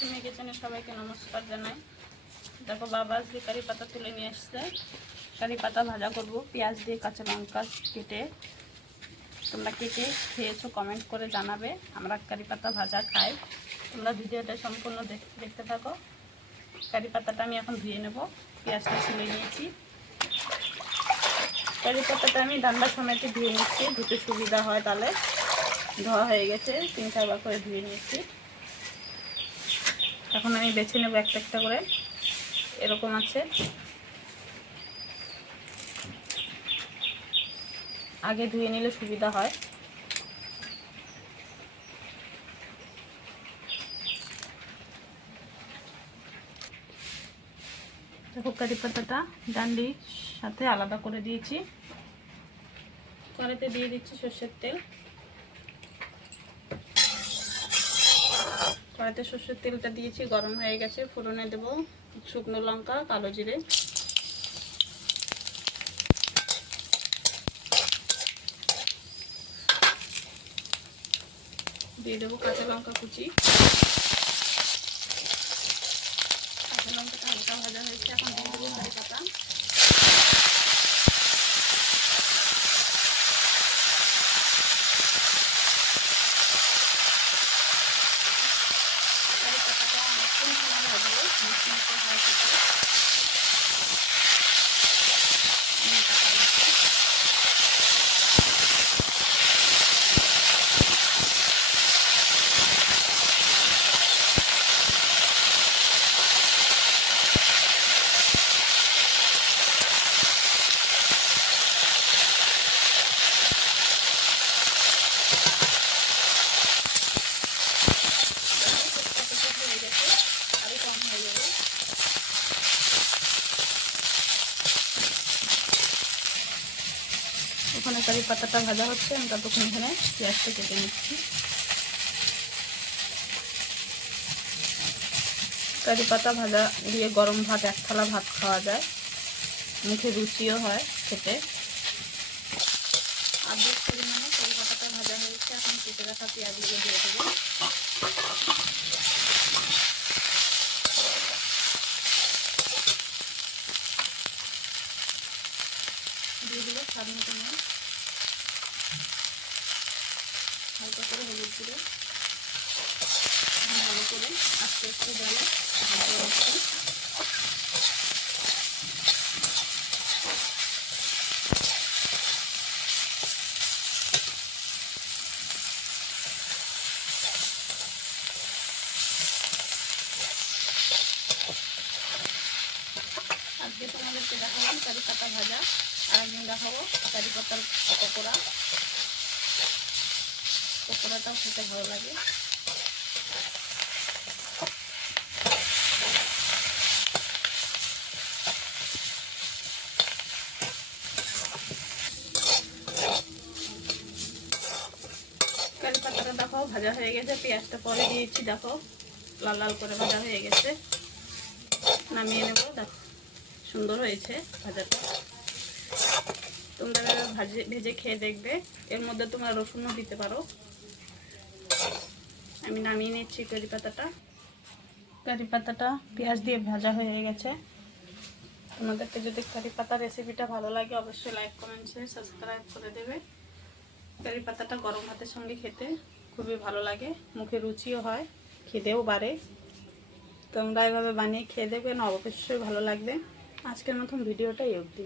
লক্ষ্মী কিচেনে সবাইকে নমস্কার জানাই। দেখো বাবা আজকে কারি পাতা তুলে নিয়ে আসছে। কারি পাতা ভাজা করব পেঁয়াজ দিয়ে, কাঁচা লঙ্কা কেটে। তোমরা কে কে খেয়েছো কমেন্ট করে জানাবে। আমরা কারি পাতা ভাজা খাই। তোমরা ভিডিওটা সম্পূর্ণ দেখতে থাকো। কারি পাতাটা আমি এখন ধুয়ে নেব। পেঁয়াজটা ছুলে নিয়েছি। কারি পাতাটা আমি ডান্ডা সমেত ধুয়ে নিচ্ছি, ধুতে সুবিধা হয়। তাহলে ধোয়া হয়ে গেছে, 3-4 বার করে ধুয়ে নিয়েছি। এখন আমি বেছে নেব একটা একটা করে। এরকম আছে, আগে ধুয়ে নিলে সুবিধা হয়। দেখো কারি পাতাটা ডান্ডির সাথে আলাদা করে দিয়েছি। কড়াইতে দিয়ে দিচ্ছি সর্ষের তেল। কড়াইতে সর্ষের তেলটা দিয়েছি, গরম হয়ে গেছে। ফোড়নে দেব শুকনো লঙ্কা, কালো জিরে, দিয়ে দেবো কাঁচা লঙ্কা কুচি। কাঁচা লঙ্কাটা হালকা ভাজা হয়েছে, এখন দিয়ে দেবো কারি পাতা। কারি পাতাটা অনেকক্ষণ সময় ভাজবো, মিশমিশে হওয়া থেকে। ওখানে কারি পাতাটা ভাজা হচ্ছে, আমি ততক্ষণ এখানে পেঁয়াজটা কেটে নিচ্ছি। কারি পাতা ভাজা দিয়ে গরম ভাত, এক থালা ভাত খাওয়া যায়, মুখে রুচিও হয় খেতে। আর্ধেক পরিমাণে কারি পাতাটা ভাজা হয়েছে, এখন কেটে রাখা পেঁয়াজগুলো দিয়ে দেবো। দিয়ে দেবো স্বাদ মতো নুন, হালকা করে হলুদ গুঁড়ো। ভালো করে আস্তে আস্তে জলে ভাজা রাখছি। আজকে তোমাদেরকে দেখালাম কারি পাতা ভাজা, আর একদিন দেখাবো কারি পাতার পকোড়া। পকোড়াটাও খেতে ভালো লাগে। কারি পাতাটা দেখো ভাজা হয়ে গেছে, পেঁয়াজটা পরে দিয়েছি, দেখো লাল লাল করে ভাজা হয়ে গেছে। নামিয়ে নেব। দেখো সুন্দর হয়েছে ভাজাটা। তোমরা ভেজে খেয়ে দেখবে। এর মধ্যে তোমরা রসুনও দিতে পারো। আমি নামিয়ে নিচ্ছি কারি পাতাটা। কারি পাতাটা পেঁয়াজ দিয়ে ভাজা হয়ে গেছে। তোমাদেরকে যদি কারি পাতা রেসিপিটা ভালো লাগে অবশ্যই লাইক, কমেন্ট, শেয়ার, সাবস্ক্রাইব করে দেবে। কারি পাতাটা গরম ভাতের সঙ্গে খেতে খুবই ভালো লাগে, মুখে রুচিও হয়, খিদেও বাড়ে। তোমরা এভাবে বানিয়ে খেয়ে দেখবে না, অবশ্যই ভালো লাগবে। আজকের মতন ভিডিওটা এই অবধি।